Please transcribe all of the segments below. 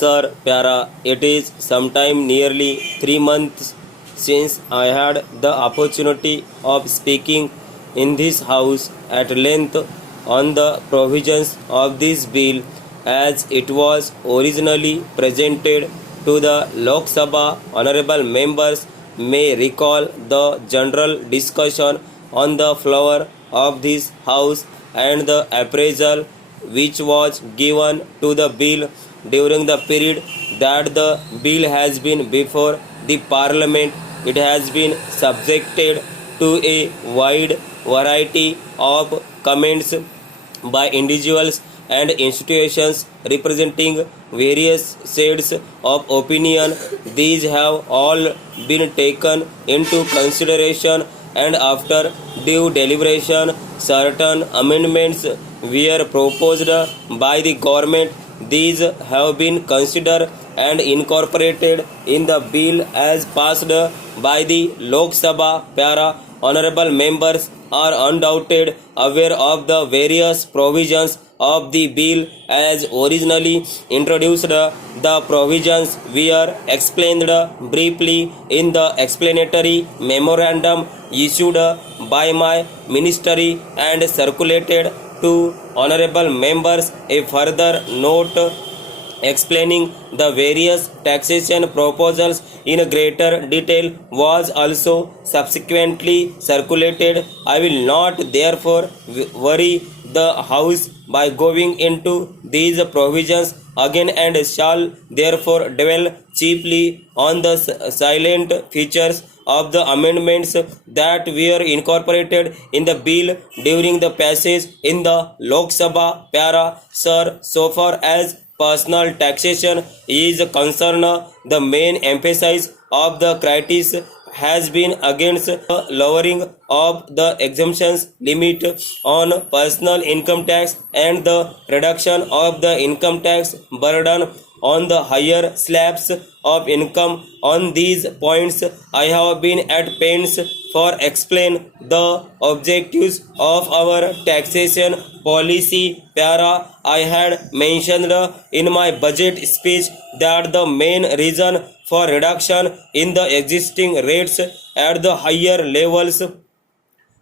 Sir Pyara, it is sometime nearly 3 months since I had the opportunity of speaking in this house at length on the provisions of this bill as it was originally presented to the Lok Sabha. Honorable members may recall the general discussion on the floor of this house and the appraisal which was given to the bill during the period that the bill has been before the parliament. It has been subjected to a wide variety of comments by individuals and institutions representing various shades of opinion. These have all been taken into consideration, and after due deliberation, certain amendments were proposed by the government. These have been considered and incorporated in the bill as passed by the Lok Sabha. Para honorable members are undoubted aware of the various provisions of the bill as originally introduced. The provisions were explained briefly in the explanatory memorandum issued by my ministry and circulated to honorable members. A further note explaining the various taxation proposals in greater detail was also subsequently circulated. I will not therefore worry the House by going into these provisions again and shall therefore dwell chiefly on the silent features of the amendments that were incorporated in the bill during the passage in the Lok Sabha. Para, sir, so far as personal taxation is concerned, the main emphasis of the critics has been against the lowering of the exemptions limit on personal income tax and the reduction of the income tax burden on the higher slabs of income. On these points, I have been at pains for explain the objectives of our taxation policy. Para, I had mentioned in my budget speech that the main reason for reduction in the existing rates at the higher levels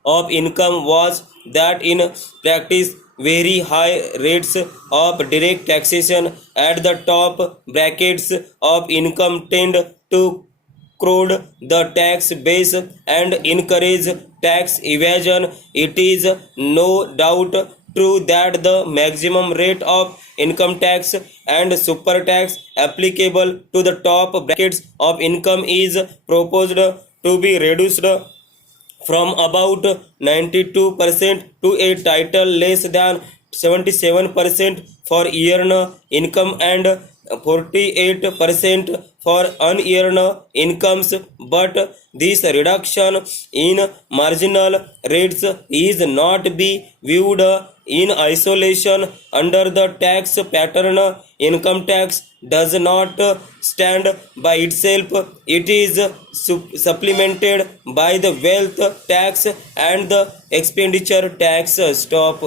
of income was that in practice very high rates of direct taxation at the top brackets of income tend to crowd the tax base and encourage tax evasion. It is no doubt true that the maximum rate of income tax and super tax applicable to the top brackets of income is proposed to be reduced from about 92% to a title less than 77% for earned income and 48% for unearned incomes. But this reduction in marginal rates is not be viewed in isolation. Under the tax pattern, income tax does not stand by itself. It is supplemented by the wealth tax and the expenditure tax. Stop.